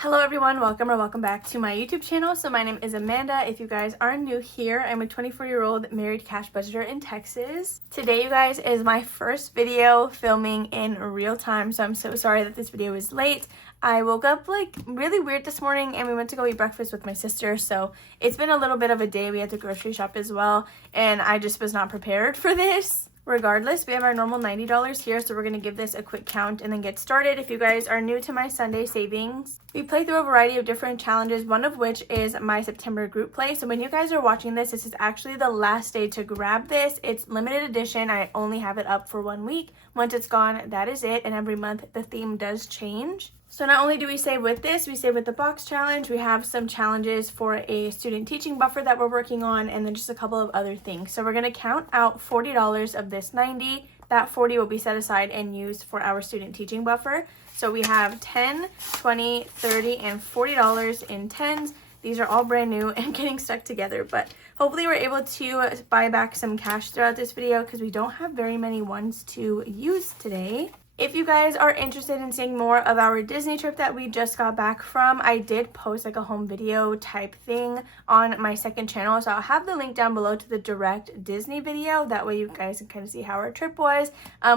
Hello everyone, welcome back to my YouTube channel. So my name is Amanda. If you guys are new here, I'm a 24-year-old married cash budgeter in Texas. Today, you guys, is my first video filming in real time, so I'm so sorry that this video is late. I woke up like really weird this morning and we went to go eat breakfast with my sister, so it's been a little bit of a day. We had to grocery shop as well, and I just was not prepared for this. Regardless, we have our normal $90 here, so we're going to give this a quick count and then get started. If you guys are new to my Sunday savings, we play through a variety of different challenges, one of which is my September group play. So when you guys are watching this, this is actually the last day to grab this. It's limited edition. I only have it up for 1 week. Once it's gone, that is it. And every month, the theme does change. So not only do we save with this, we save with the box challenge. We have some challenges for a student teaching buffer that we're working on, and then just a couple of other things. So we're going to count out $40 of this $90. That $40 will be set aside and used for our student teaching buffer. So we have $10, $20, $30, and $40 in tens. These are all brand new and getting stuck together, but hopefully we're able to buy back some cash throughout this video because we don't have very many ones to use today. If you guys are interested in seeing more of our Disney trip that we just got back from, I did post like a home video type thing on my second channel. So I'll have the link down below to the direct Disney video. That way you guys can kind of see how our trip was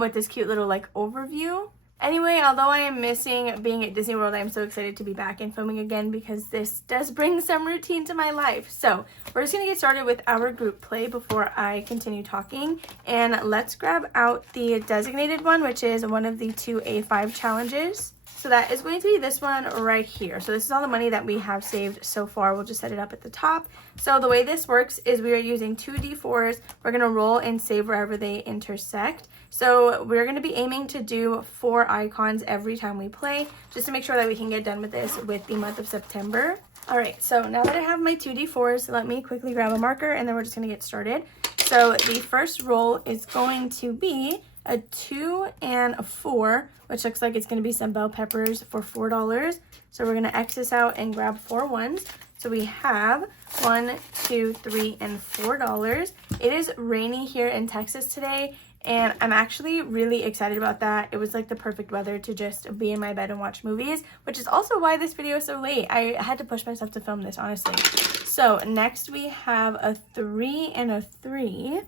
with this cute little like overview. Anyway, although I am missing being at Disney World, I am so excited to be back and filming again because this does bring some routine to my life. So we're just going to get started with our group play before I continue talking. And let's grab out the designated one, which is one of the two A5 challenges. So that is going to be this one right here. So this is all the money that we have saved so far. We'll just set it up at the top. So the way this works is we are using two D4s. We're going to roll and save wherever they intersect. So we're going to be aiming to do 4 icons every time we play, just to make sure that we can get done with this with the month of September. All right, so now that I have my two D4s, let me quickly grab a marker and then we're just going to get started. So the first roll is going to be a 2 and a 4, which looks like it's going to be some bell peppers for $4. So we're going to X this out and grab 4 ones. So we have 1, 2, 3, and $4. It is rainy here in Texas today, and I'm actually really excited about that. It was like the perfect weather to just be in my bed and watch movies, which is also why this video is so late. I had to push myself to film this, honestly. So next we have a 3 and a 3.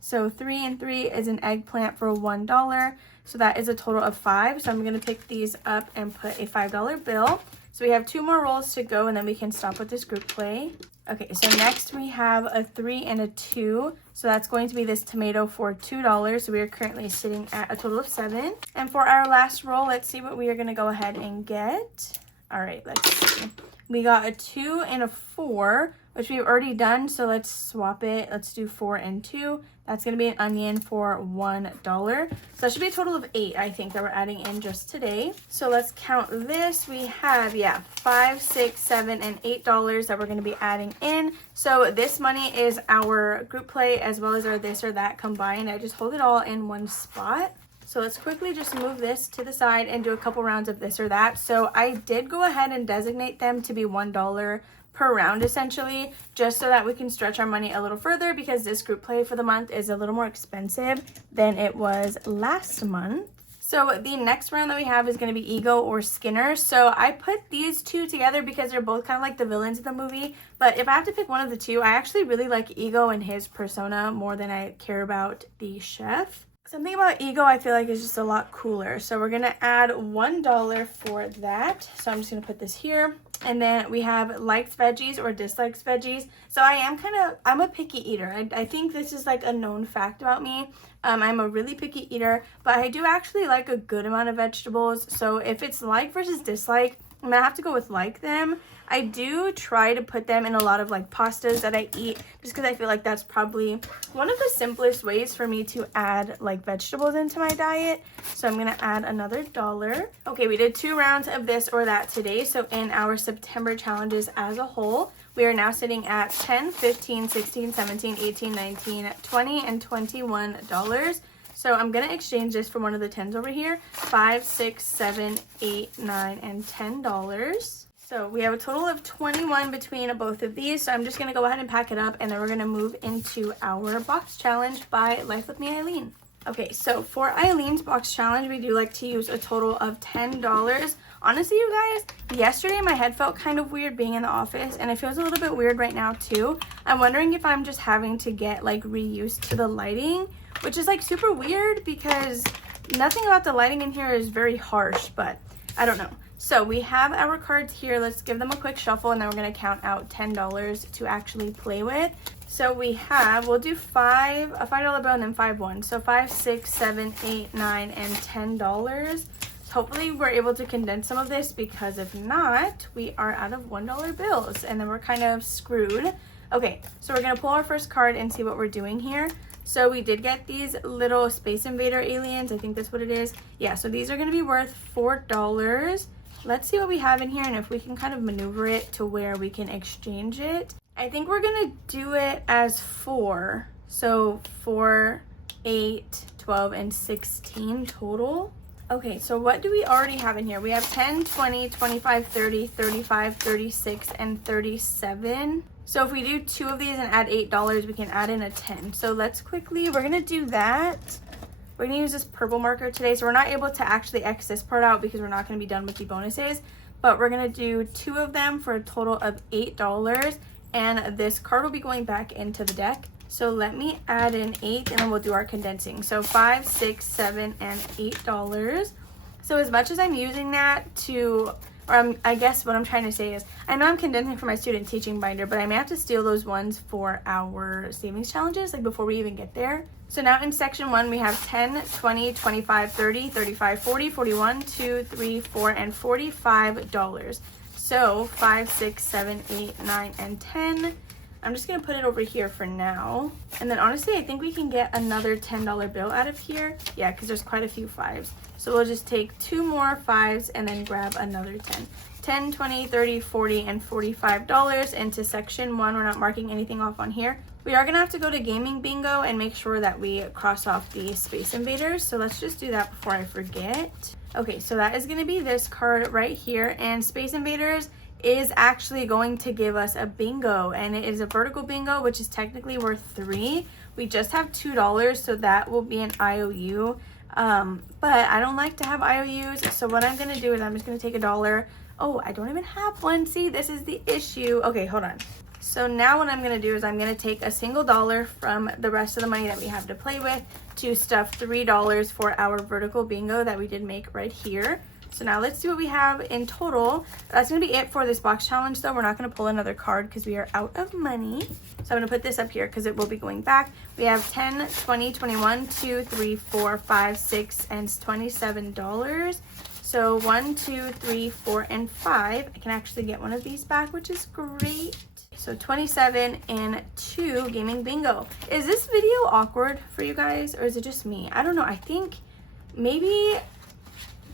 So 3 and 3 is an eggplant for $1. So that is a total of 5. So I'm going to pick these up and put a $5 bill. So we have 2 more rolls to go and then we can stop with this group play. Okay, so next we have a 3 and a 2. So that's going to be this tomato for $2. So we are currently sitting at a total of 7. And for our last roll, let's see what we are going to go ahead and get. All right, let's see. We got a 2 and a 4, which we've already done. So let's swap it. Let's do 4 and 2. That's going to be an onion for $1. So that should be a total of 8, I think, that we're adding in just today. So let's count this. We have, $5, $6, $7, and $8 that we're going to be adding in. So this money is our group play as well as our this or that combined. I just hold it all in one spot. So let's quickly just move this to the side and do a couple rounds of this or that. So I did go ahead and designate them to be $1 per round essentially, just so that we can stretch our money a little further because this group play for the month is a little more expensive than it was last month. So the next round that we have is going to be Ego or Skinner. So I put these two together because they're both kind of like the villains of the movie. But if I have to pick one of the two, I actually really like Ego and his persona more than I care about the chef. Something about Ego I feel like is just a lot cooler. So we're going to add $1 for that. So I'm just going to put this here. And then we have likes veggies or dislikes veggies. So I'm a picky eater. I think this is like a known fact about me. I'm a really picky eater, but I do actually like a good amount of vegetables. So if it's like versus dislike, I'm gonna have to go with like them. I do try to put them in a lot of like pastas that I eat just because I feel like that's probably one of the simplest ways for me to add like vegetables into my diet. So I'm gonna add another $1. Okay, we did 2 rounds of this or that today. So in our September challenges as a whole, we are now sitting at $10, $15, $16, $17, $18, $19, $20, and $21. So I'm going to exchange this for one of the 10s over here. $5, $6, $7, $8, $9, and $10. So we have a total of 21 between both of these. So I'm just going to go ahead and pack it up, and then we're going to move into our box challenge by Life With Me Eileen. Okay, so for Eileen's box challenge, we do like to use a total of $10 Honestly, you guys, yesterday my head felt kind of weird being in the office, and it feels a little bit weird right now too. I'm wondering if I'm just having to get like reused to the lighting, which is like super weird because nothing about the lighting in here is very harsh, but I don't know. So we have our cards here. Let's give them a quick shuffle, and then we're going to count out $10 to actually play with. So we have, we'll do a $5 bill and then 5 ones. So 5, 6, 7, 8, 9, and $10. Hopefully we're able to condense some of this, because if not, we are out of $1 bills and then we're kind of screwed. Okay, so we're going to pull our first card and see what we're doing here. So we did get these little Space Invader aliens. I think that's what it is. Yeah, so these are going to be worth $4. Let's see what we have in here and if we can kind of maneuver it to where we can exchange it. I think we're going to do it as 4. So 4, 8, 12, and 16 total. Okay, so what do we already have in here? We have 10, 20, 25, 30, 35, 36, and 37. So if we do 2 of these and add $8, we can add in a 10. So let's quickly, we're going to do that. We're going to use this purple marker today. So we're not able to actually X this part out because we're not going to be done with the bonuses. But we're going to do 2 of them for a total of $8. And this card will be going back into the deck. So let me add in 8 and then we'll do our condensing. So 5, 6, 7, and $8. So as much as I'm using that to, I guess what I'm trying to say is, I know I'm condensing for my student teaching binder, but I may have to steal those ones for our savings challenges, like before we even get there. So now in section 1, we have 10, 20, 25, 30, 35, 40, 41, 2, 3, 4, and $45. So 5, 6, 7, 8, 9, and 10. I'm just going to put it over here for now. And then honestly, I think we can get another $10 bill out of here. Yeah, because there's quite a few 5s. So we'll just take 2 more 5s and then grab another 10. 10, 20, 30, 40, and $45 into section 1. We're not marking anything off on here. We are going to have to go to gaming bingo and make sure that we cross off the Space Invaders. So let's just do that before I forget. Okay, so that is going to be this card right here. And Space Invaders is actually going to give us a bingo, and it is a vertical bingo, which is technically worth 3. We just have $2, so that will be an IOU. But I don't like to have IOUs, so what I'm going to do is I'm just going to take $1. Oh, I don't even have one. See, this is the issue. Okay, hold on. So now what I'm going to do is I'm going to take a single $1 from the rest of the money that we have to play with to stuff $3 for our vertical bingo that we did make right here. So now let's see what we have in total. That's going to be it for this box challenge, though. We're not going to pull another card because we are out of money. So I'm going to put this up here because it will be going back. We have 10, 20, 21, 2, 3, 4, 5, 6, and $27. So 1, 2, 3, 4, and 5. I can actually get one of these back, which is great. So 27 and 2 gaming bingo. Is this video awkward for you guys, or is it just me? I don't know. I think maybe,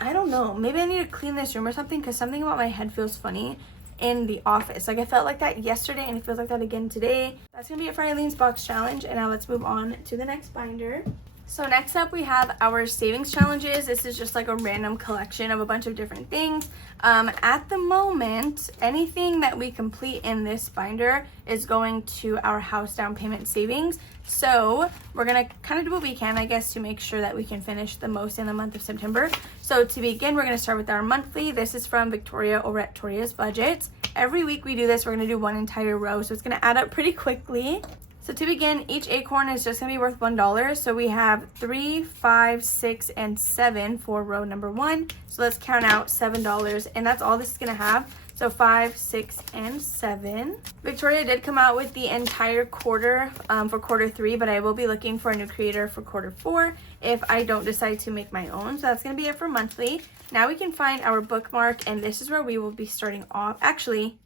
I don't know. Maybe I need to clean this room or something, because something about my head feels funny in the office. Like I felt like that yesterday and it feels like that again today. That's going to be it for Eileen's box challenge. And now let's move on to the next binder. So next up we have our savings challenges. This is just like a random collection of a bunch of different things. At the moment, anything that we complete in this binder is going to our house down payment savings. So we're going to kind of do what we can, I guess, to make sure that we can finish the most in the month of September. So to begin, we're going to start with our monthly. This is from Victoria over at Toria's Budgets. Every week we do this, we're going to do one entire row, so it's going to add up pretty quickly. So to begin, each acorn is just going to be worth $1. So we have 3, 5, 6, and 7 for row number 1. So let's count out $7, and that's all this is going to have. So 5, 6, and 7. Victoria did come out with the entire quarter for quarter 3, but I will be looking for a new creator for quarter 4 if I don't decide to make my own. So that's going to be it for monthly. Now we can find our bookmark, and this is where we will be starting off. Actually,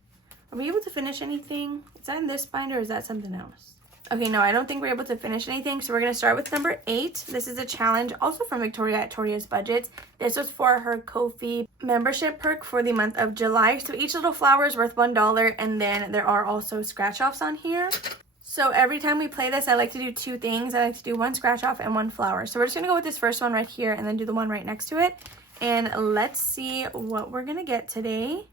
are we able to finish anything? Is that in this binder or is that something else? Okay, no, I don't think we're able to finish anything. So we're going to start with number 8. This is a challenge also from Victoria at Toria's Budgets. This was for her Ko-fi membership perk for the month of July. So each little flower is worth $1, and then there are also scratch offs on here. So every time we play this, I like to do 2 things. I like to do 1 scratch off and 1 flower. So we're just going to go with this first one right here and then do the one right next to it. And let's see what we're going to get today.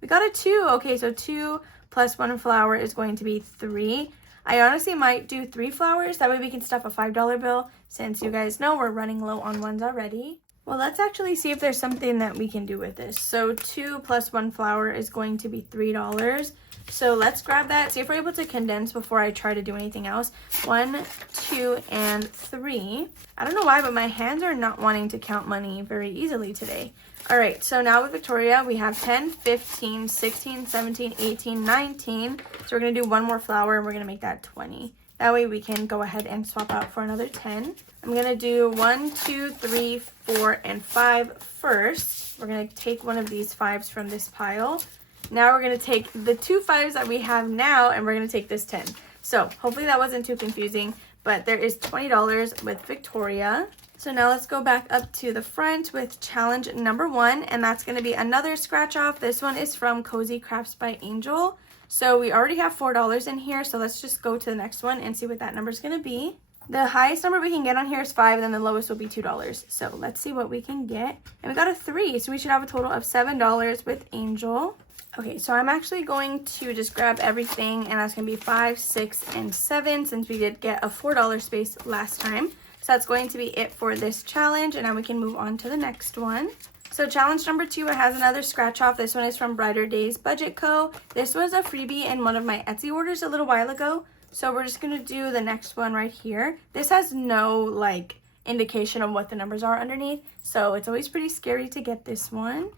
We got a 2. Okay, so 2 plus 1 flower is going to be 3. I honestly might do 3 flowers. That way we can stuff a $5 bill, since you guys know we're running low on ones already. Well, let's actually see if there's something that we can do with this. So 2 plus 1 flower is going to be $3. So let's grab that, see if we're able to condense before I try to do anything else. 1, 2, and 3. I don't know why, but my hands are not wanting to count money very easily today. All right, so now with Victoria, we have 10, 15, 16, 17, 18, 19. So we're gonna do 1 more flower and we're gonna make that 20. That way we can go ahead and swap out for another 10. I'm gonna do 1, 2, 3, 4, and 5 first. We're gonna take one of these 5s from this pile. Now we're gonna take the 2 5s that we have now and we're gonna take this 10. So hopefully that wasn't too confusing, but there is $20 with Victoria. So now let's go back up to the front with challenge number 1, and that's gonna be another scratch off. This one is from Cozy Crafts by Angel. So we already have $4 in here, so let's just go to the next one and see what that number is gonna be. The highest number we can get on here is 5, and then the lowest will be $2. So let's see what we can get. And we got a 3, so we should have a total of $7 with Angel. Okay, so I'm actually going to just grab everything, and that's going to be 5, 6, and 7 since we did get a $4 space last time. So that's going to be it for this challenge, and now we can move on to the next one. So challenge number 2, it has another scratch off. This one is from Brighter Days Budget Co. This was a freebie in one of my Etsy orders a little while ago. So we're just going to do the next one right here. This has no indication of what the numbers are underneath. So it's always pretty scary to get this one.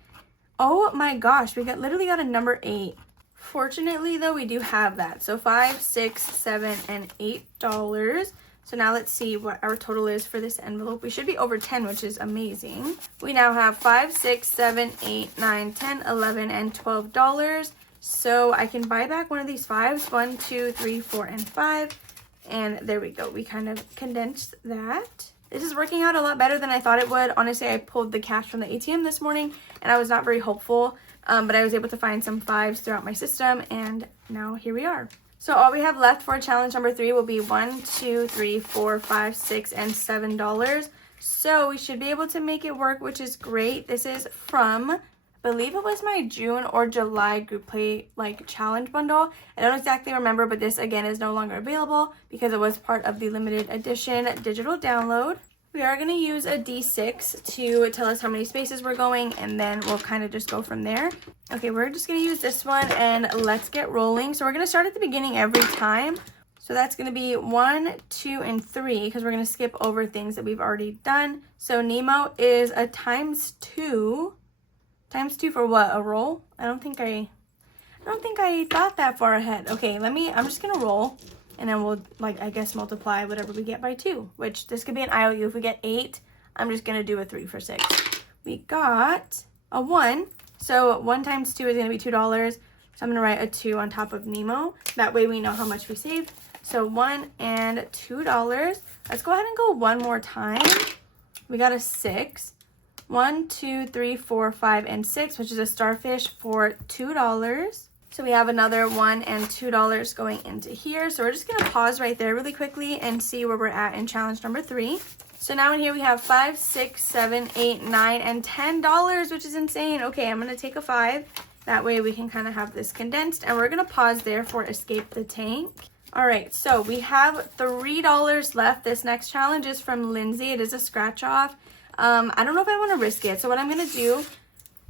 Oh my gosh, we literally got a number 8. Fortunately though, we do have that. So 5, 6, 7, and $8. So now let's see what our total is for this envelope. We should be over 10, which is amazing. We now have 5, 6, 7, 8, 9, 10, 11, and $12. So I can buy back one of these 5s. 1, 2, 3, 4, and 5. And there we go. We kind of condensed that. This is working out a lot better than I thought it would. Honestly, I pulled the cash from the ATM this morning and I was not very hopeful, but I was able to find some 5s throughout my system, and now here we are. So all we have left for challenge number 3 will be 1, 2, 3, 4, 5, 6, and $7. So we should be able to make it work, which is great. This is from, I believe it was my June or July group play challenge bundle. I don't exactly remember, but this again is no longer available because it was part of the limited edition digital download. We are going to use a D6 to tell us how many spaces we're going, and then we'll kind of just go from there. Okay, we're just going to use this one, and let's get rolling. So we're going to start at the beginning every time. So that's going to be 1, 2, and 3 because we're going to skip over things that we've already done. So Nemo is a times 2. Times 2 for what? A roll? I don't think I thought that far ahead. Okay, I'm just going to roll. And then we'll, I guess, multiply whatever we get by 2, which this could be an IOU. If we get 8, I'm just going to do a 3 for 6. We got a 1. So 1 times 2 is going to be $2. So I'm going to write a 2 on top of Nemo. That way we know how much we saved. So 1 and $2. Let's go ahead and go one more time. We got a 6. 1, 2, 3, 4, 5, and 6, which is a starfish for $2. So we have another $1 and $2 going into here. So we're just going to pause right there really quickly and see where we're at in challenge number 3. So now in here we have 5, 6, 7, 8, 9, and $10, which is insane. Okay, I'm going to take a 5. That way we can kind of have this condensed. And we're going to pause there for Escape the Tank. All right, so we have $3 left. This next challenge is from Lindsay. It is a scratch off. I don't know if I want to risk it. So what I'm going to do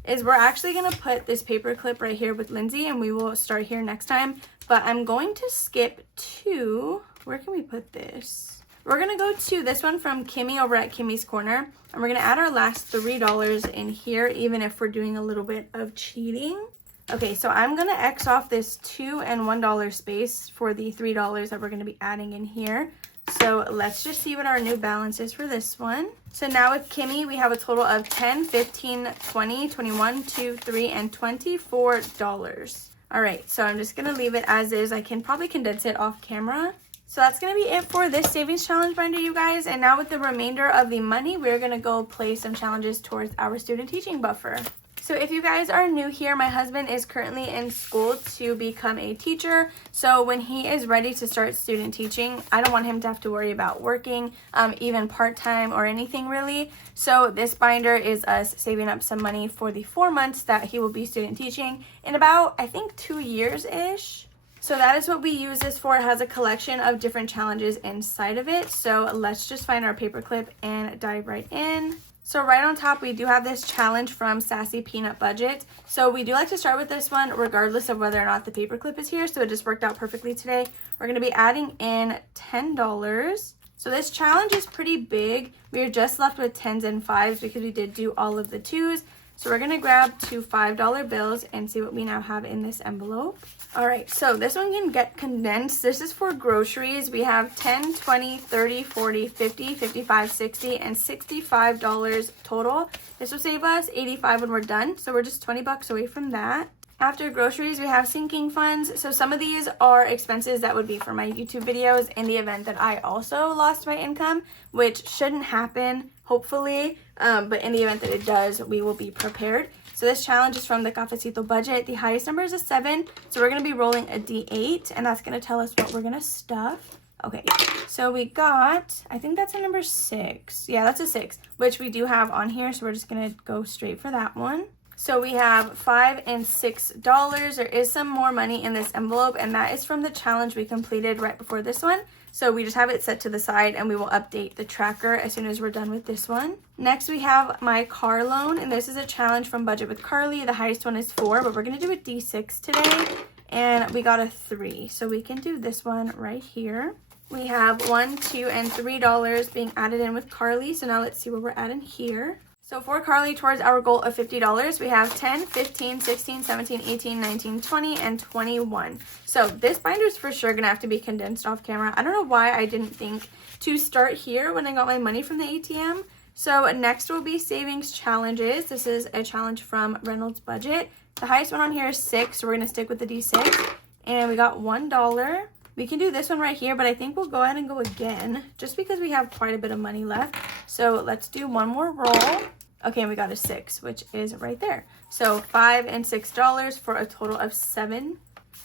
is we're actually going to put this paper clip right here with Lindsay, and we will start here next time. But I'm going to skip to, where can we put this? We're going to go to this one from Kimmy over at Kimmy's Corner, and we're going to add our last $3 in here, even if we're doing a little bit of cheating. Okay, so I'm going to X off this $2 and $1 space for the $3 that we're going to be adding in here. So let's just see what our new balance is for this one. So now with Kimmy, we have a total of 10, 15, 20, 21, 2, 3, and $24. All right, so I'm just going to leave it as is. I can probably condense it off camera. So that's going to be it for this savings challenge binder, you guys. And now with the remainder of the money, we're going to go play some challenges towards our student teaching buffer. So if you guys are new here, my husband is currently in school to become a teacher. So when he is ready to start student teaching, I don't want him to have to worry about working, even part-time or anything really. So this binder is us saving up some money for the 4 months that he will be student teaching in about, I think, 2 years-ish. So that is what we use this for. It has a collection of different challenges inside of it. So let's just find our paperclip and dive right in. So right on top, we do have this challenge from Sassy Peanut Budget. So we do like to start with this one regardless of whether or not the paperclip is here. So it just worked out perfectly today. We're going to be adding in $10. So this challenge is pretty big. We are just left with 10s and 5s because we did do all of the 2s. So we're going to grab 2 $5 bills and see what we now have in this envelope. All right, so this one can get condensed. This is for groceries. We have 10, 20, 30, 40, 50, 55, 60, and $65 total. This will save us $85 when we're done. So we're just 20 bucks away from that. After groceries, we have sinking funds. So some of these are expenses that would be for my YouTube videos in the event that I also lost my income, which shouldn't happen, hopefully. But in the event that it does, we will be prepared. So this challenge is from the Cafecito budget. The highest number is a 7. So we're going to be rolling a D8, and that's going to tell us what we're going to stuff. Okay, so we got, I think that's a number 6. Yeah, that's a 6, which we do have on here. So we're just going to go straight for that one. So we have $5 and $6. There is some more money in this envelope, and that is from the challenge we completed right before this one. So we just have it set to the side, and we will update the tracker as soon as we're done with this one. Next, we have my car loan, and this is a challenge from Budget with Carly. The highest one is 4, but we're going to do a D6 today, and we got a 3. So we can do this one right here. We have $1, $2, and $3 being added in with Carly. So now let's see what we're adding here. So for Carly, towards our goal of $50, we have 10, 15, 16, 17, 18, 19, 20, and 21. So this binder is for sure going to have to be condensed off camera. I don't know why I didn't think to start here when I got my money from the ATM. So next will be savings challenges. This is a challenge from Reynolds Budget. The highest one on here is 6, so we're going to stick with the D6. And we got $1. We can do this one right here, but I think we'll go ahead and go again just because we have quite a bit of money left. So let's do one more roll. Okay, and we got a 6, which is right there. So $5 and $6 for a total of 7.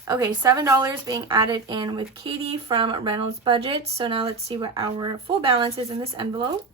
Okay, $7 being added in with Katie from Reynolds Budget. So now let's see what our full balance is in this envelope.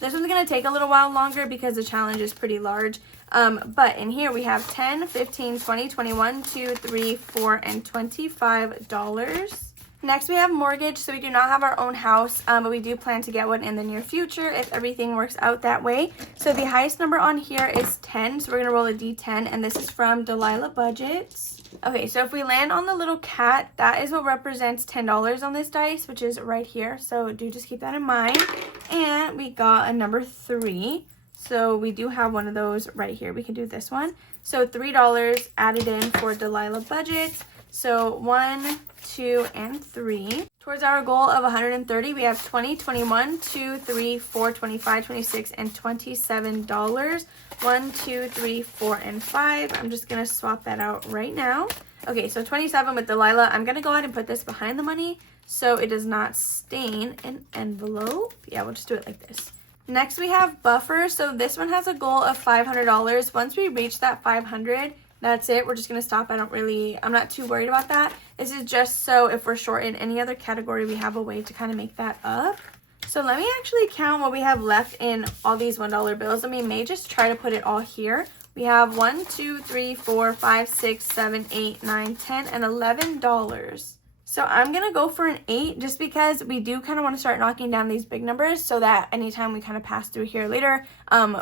This one's going to take a little while longer because the challenge is pretty large. But in here we have 10, 15, 20, 21, 2, 3, 4, and $25. Next, we have mortgage. So we do not have our own house, but we do plan to get one in the near future if everything works out that way. So the highest number on here is 10. So we're going to roll a D10, and this is from Delilah Budgets. Okay, so if we land on the little cat, that is what represents $10 on this dice, which is right here. So do just keep that in mind. And we got a number 3. So we do have one of those right here. We can do this one. So $3 added in for Delilah Budgets. So 1, 2, and 3. Towards our goal of 130, we have 20, 21, 2, 3, 4, 25, 26, and $27. 1, 2, 3, 4, and 5. I'm just going to swap that out right now. Okay, so 27 with Delilah. I'm going to go ahead and put this behind the money so it does not stain an envelope. Yeah, we'll just do it like this. Next, we have buffer. So this one has a goal of $500. Once we reach that 500, that's it. We're just going to stop. I'm not too worried about that. This is just so if we're short in any other category, we have a way to kind of make that up. So let me actually count what we have left in all these $1 bills. And we may just try to put it all here. We have 1, 2, 3, 4, 5, 6, 7, 8, 9, 10, and $11. So I'm going to go for an 8 just because we do kind of want to start knocking down these big numbers so that anytime we kind of pass through here later,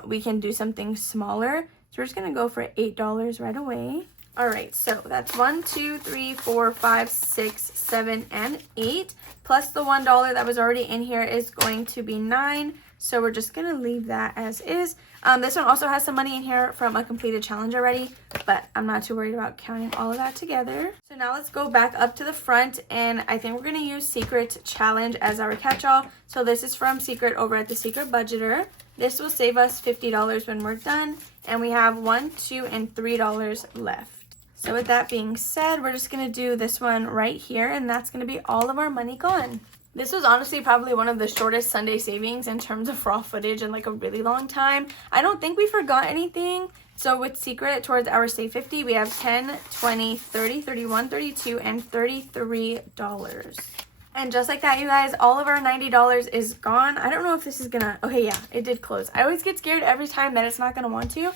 we can do something smaller. So we're just going to go for $8 right away. All right, so that's 1, 2, 3, 4, 5, 6, 7, and 8. Plus the $1 that was already in here is going to be 9. So we're just going to leave that as is. This one also has some money in here from a completed challenge already, but I'm not too worried about counting all of that together. So now let's go back up to the front, and I think we're going to use Secret Challenge as our catch-all. So this is from Secret over at the Secret Budgeter. This will save us $50 when we're done, and we have $1, $2, and $3 left. So with that being said, we're just going to do this one right here, and that's going to be all of our money gone. This was honestly probably one of the shortest Sunday savings in terms of raw footage in like a really long time. I don't think we forgot anything. So with Secret, towards our Save 50, we have 10, 20, 30, 31, 32, and $33. And just like that, you guys, all of our $90 is gone. I don't know if this is gonna, okay, yeah, it did close. I always get scared every time that it's not gonna want to.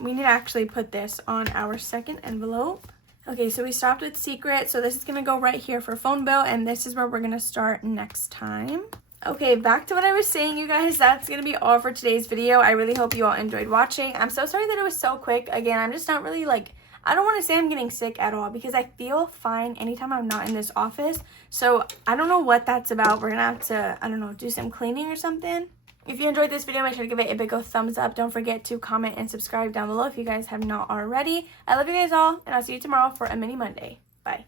We need to actually put this on our second envelope. Okay, so we stopped with Secret, so this is going to go right here for phone bill, and this is where we're going to start next time. Okay, back to what I was saying, you guys. That's going to be all for today's video. I really hope you all enjoyed watching. I'm so sorry that it was so quick. Again, I'm just not really like, I don't want to say I'm getting sick at all because I feel fine anytime I'm not in this office. So I don't know what that's about. We're going to have to, I don't know, do some cleaning or something. If you enjoyed this video, make sure to give it a big old thumbs up. Don't forget to comment and subscribe down below if you guys have not already. I love you guys all, and I'll see you tomorrow for a mini Monday. Bye.